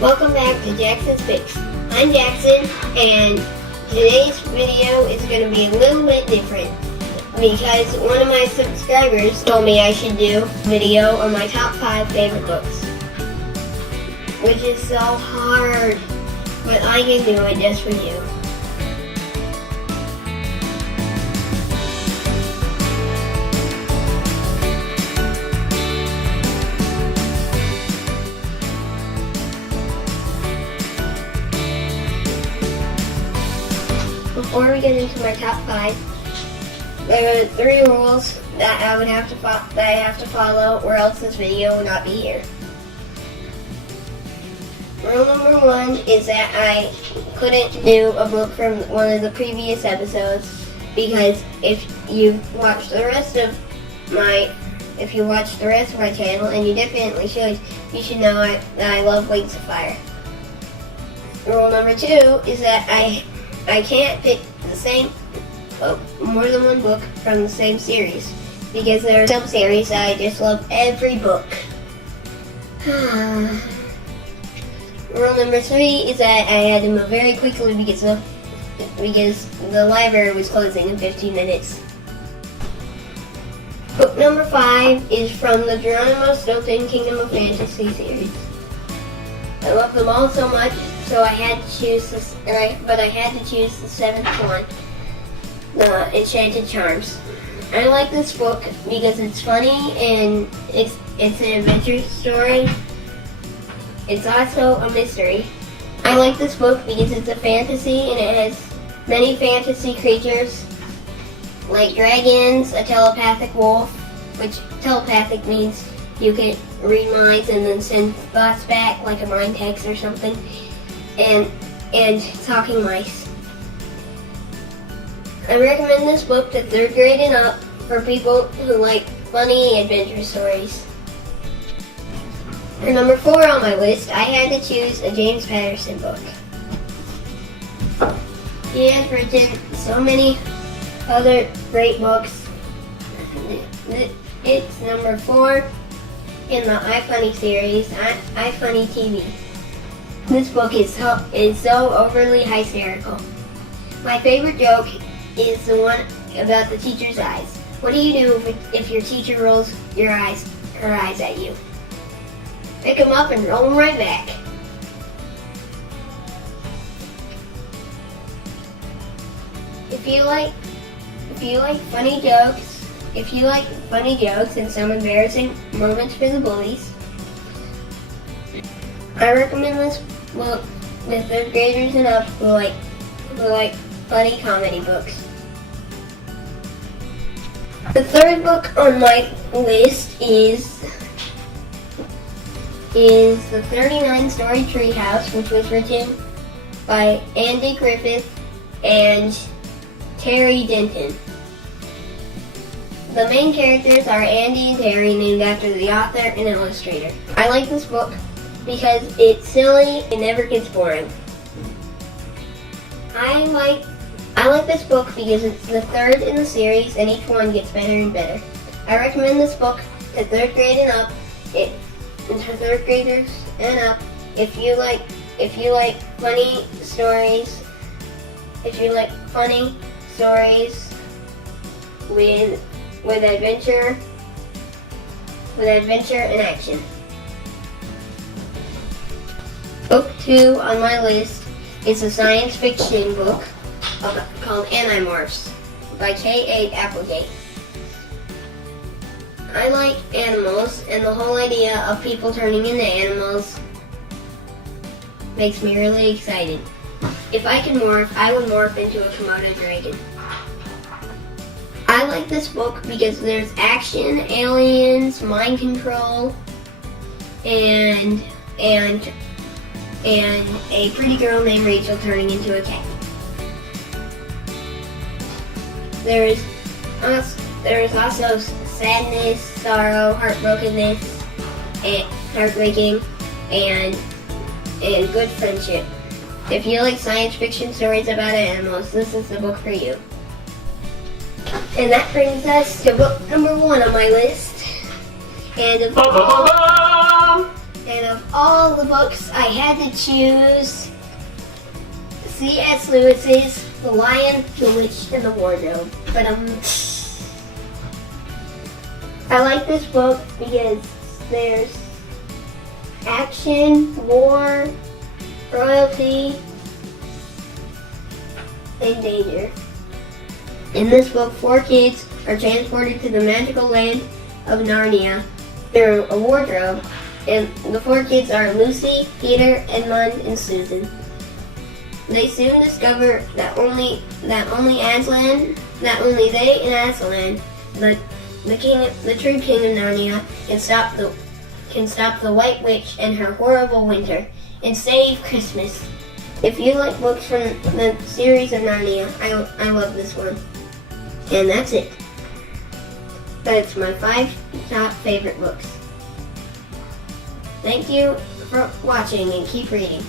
Welcome back to Jackson's Picks. I'm Jackson, and today's video is going to be a little bit different because one of my subscribers told me I should do a video on my top 5 favorite books, which is so hard, but I can do it just for you. Before we get into my top 5, there are 3 rules that I have to follow, or else this video would not be here. Rule number 1 is that I couldn't do a book from one of the previous episodes because if you watch the rest of my channel, and you definitely should, you should know that I love Wings of Fire. Rule number 2 is that I can't pick more than one book from the same series because there are some series that I just love every book. Rule number 3 is that I had to move very quickly because the library was closing in 15 minutes. Book number 5 is from the Geronimo Stilton Kingdom of Fantasy series. I love them all so much, so I had to choose this, but I had to choose the 7th one, the Enchanted Charms. I like this book because it's funny and it's an adventure story. It's also a mystery. I like this book because it's a fantasy and it has many fantasy creatures like dragons, a telepathic wolf, which telepathic means you can read minds and then send thoughts back like a mind text or something, and talking mice. I recommend this book to 3rd grade and up for people who like funny adventure stories. For number 4 on my list, I had to choose a James Patterson book. He has written so many other great books. It's number 4 in the iFunny series, iFunny TV. This book is so overly hysterical. My favorite joke is the one about the teacher's eyes. What do you do if your teacher rolls her eyes at you? Pick them up and roll them right back. If you like funny jokes and some embarrassing moments for the bullies, I recommend this book with 3rd graders and up who like funny comedy books. The 3rd book on my list is the 39-story Treehouse, which was written by Andy Griffiths and Terry Denton. The main characters are Andy and Terry, named after the author and illustrator. I like this book because it's silly and never gets boring. I like this book because it's the 3rd in the series and each one gets better and better. I recommend this book to 3rd grade and up. To 3rd graders and up, if you like funny stories, with adventure and action. Book 2 on my list is a science fiction book called Animorphs by K.A. Applegate. I like animals, and the whole idea of people turning into animals makes me really excited. If I could morph, I would morph into a Komodo dragon. I like this book because there's action, aliens, mind control, and a pretty girl named Rachel turning into a cat. There is also sadness, sorrow, heartbrokenness, and heartbreaking, and good friendship. If you like science fiction stories about animals, this is the book for you. And that brings us to book number 1 on my list. And And of all the books, I had to choose C.S. Lewis's The Lion, the Witch, and the Wardrobe. But I like this book because there's action, war, royalty, and danger. In this book, 4 kids are transported to the magical land of Narnia through a wardrobe, and the 4 kids are Lucy, Peter, Edmund, and Susan. They soon discover that only they and Aslan, the true king of Narnia, can stop the White Witch and her horrible winter and save Christmas. If you like books from the series of Narnia, I love this one. And that's it. That's my 5 top favorite books. Thank you for watching and keep reading.